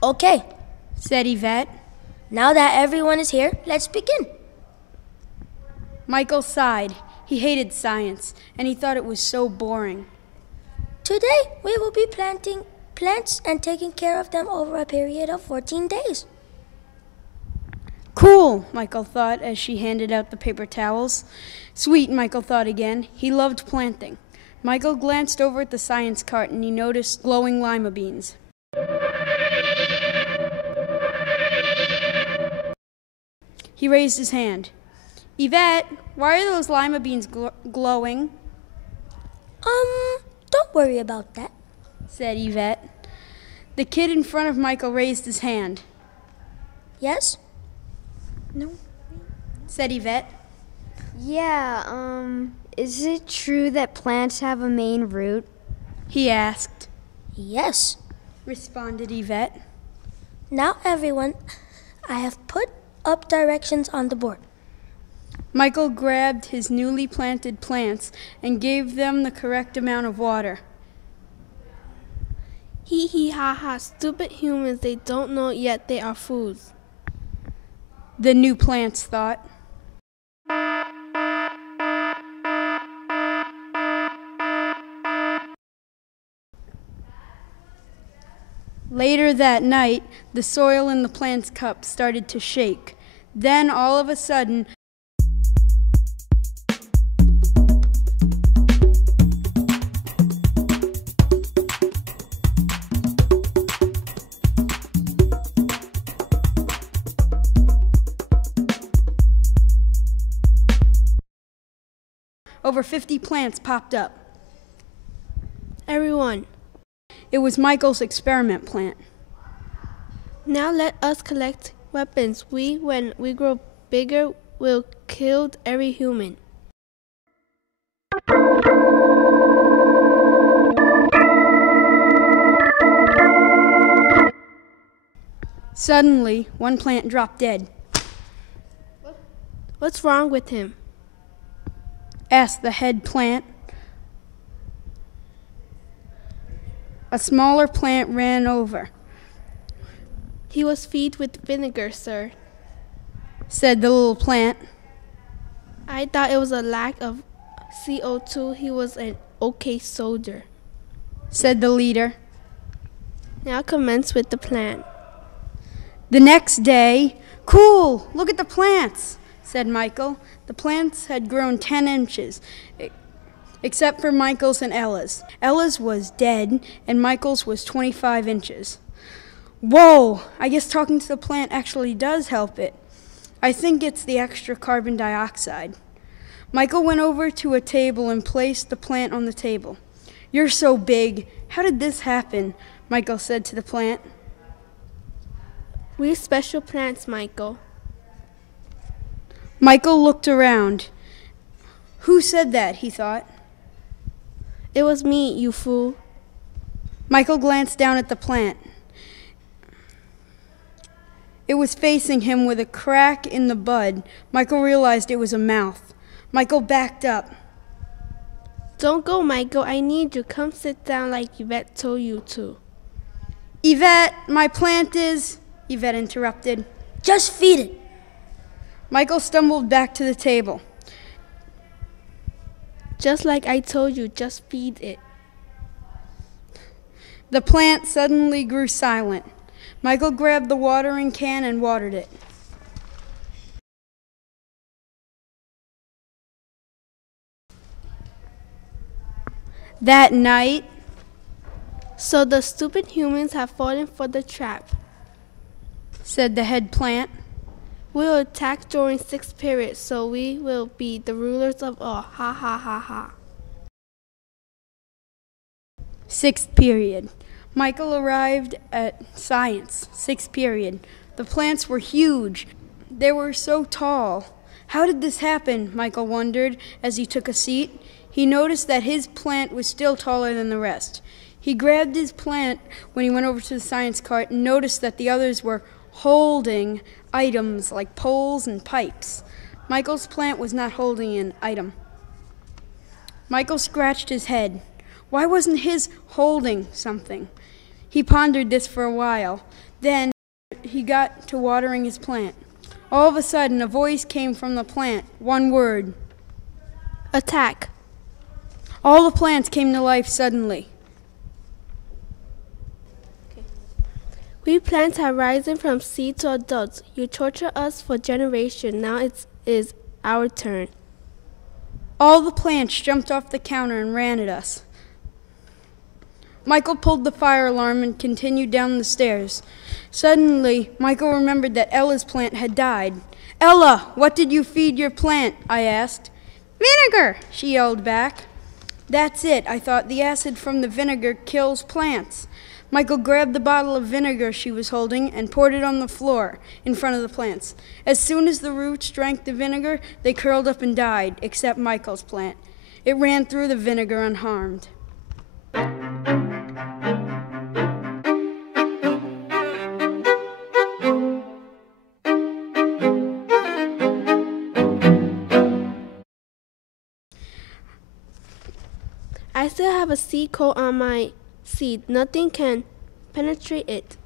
Okay, said Yvette. now that everyone is here, let's begin. Michael sighed. He hated science, and he thought it was so boring. Today, we will be planting plants and taking care of them over a period of 14 days. Cool, Michael thought as she handed out the paper towels. Sweet, Michael thought again. He loved planting. Michael glanced over at the science cart and he noticed glowing lima beans. He raised his hand. Yvette, why are those lima beans glowing? Don't worry about that, said Yvette. The kid in front of Michael raised his hand. Yes? No, said Yvette. Yeah, is it true that plants have a main root? He asked. Yes. Responded Yvette. Now everyone, I have put up directions on the board. Michael grabbed his newly planted plants and gave them the correct amount of water. Hee hee ha ha, stupid humans, they don't know yet they are fools. The new plants thought. Later that night, the soil in the plant's cup started to shake. Then, all of a sudden, over 50 plants popped up. Everyone, it was Michael's experiment plant. Now let us collect weapons. When we grow bigger, will kill every human. Suddenly, one plant dropped dead. What's wrong with him? Asked the head plant. A smaller plant ran over. He was fed with vinegar, sir, said the little plant. I thought it was a lack of CO2. He was an okay soldier, said the leader. Now commence with the plant. The next day, cool, look at the plants, said Michael. The plants had grown 10 inches, except for Michael's and Ella's. Ella's was dead, and Michael's was 25 inches. Whoa, I guess talking to the plant actually does help it. I think it's the extra carbon dioxide. Michael went over to a table and placed the plant on the table. You're so big. How did this happen? Michael said to the plant. We special plants, Michael. Michael looked around. Who said that, he thought. It was me, you fool. Michael glanced down at the plant. It was facing him with a crack in the bud. Michael realized it was a mouth. Michael backed up. Don't go, Michael. I need you. Come sit down like Yvette told you to. Yvette, my plant is... Yvette interrupted. Just feed it. Michael stumbled back to the table. Just like I told you, just feed it. The plant suddenly grew silent. Michael grabbed the watering can and watered it. That night, so the stupid humans have fallen for the trap, said the head plant. We'll attack during 6th period, so we will be the rulers of all. Ha ha ha ha. 6th period. Michael arrived at science, 6th period. The plants were huge. They were so tall. How did this happen? Michael wondered as he took a seat. He noticed that his plant was still taller than the rest. He grabbed his plant when he went over to the science cart and noticed that the others were holding items like poles and pipes. Michael's plant was not holding an item. Michael scratched his head. Why wasn't his holding something? He pondered this for a while. Then he got to watering his plant. All of a sudden, a voice came from the plant. One word. Attack. All the plants came to life suddenly. We plants have risen from seed to adults. You torture us for generations. Now it is our turn. All the plants jumped off the counter and ran at us. Michael pulled the fire alarm and continued down the stairs. Suddenly, Michael remembered that Ella's plant had died. Ella, what did you feed your plant? I asked. Vinegar, she yelled back. That's it, I thought. The acid from the vinegar kills plants. Michael grabbed the bottle of vinegar she was holding and poured it on the floor in front of the plants. As soon as the roots drank the vinegar, they curled up and died, except Michael's plant. It ran through the vinegar unharmed. I still have a seed coat on my seed. Nothing can penetrate it.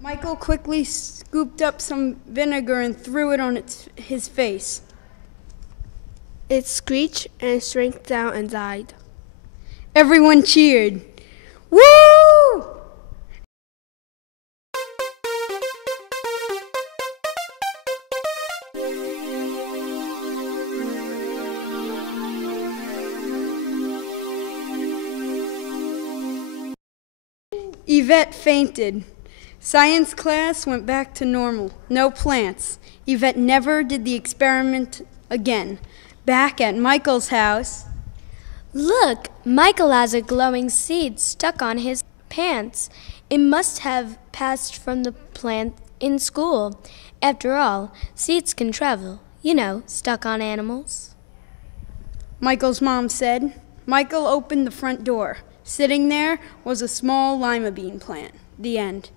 Michael quickly scooped up some vinegar and threw it on his face. It screeched and shrank down and died. Everyone cheered. Woo! Yvette fainted. Science class went back to normal. No plants. Yvette never did the experiment again. Back at Michael's house. Look, Michael has a glowing seed stuck on his pants. It must have passed from the plant in school. After all, seeds can travel, stuck on animals. Michael's mom said. Michael opened the front door. Sitting there was a small lima bean plant. The end.